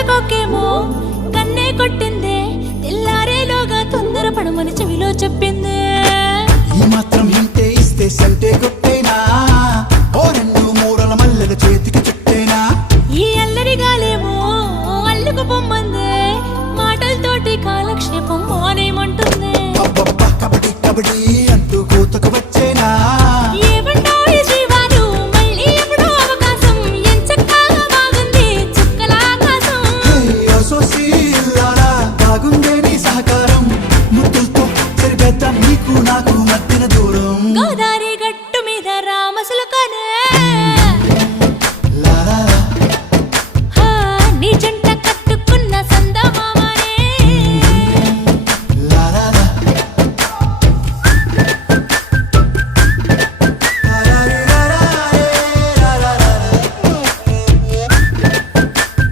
కొత్తకొక్కేమో కన్నే కొట్టిందే. తెల్లారేలోగా తొందర పడమని చెవిలో చెప్పిందే. ఈ మాత్రం ఇంతే ఇస్తే సంటే కొట్టేనా? ఓ రెండు మూరల మల్లెల చేతికి చుట్టేనా? ఈ అల్లరి గాలేమో అల్లుకు పొమ్మందే. మాటలతోటి కాలక్షేపం మోనేమంటుంది. కబడ్డీ కబడ్డీ. más la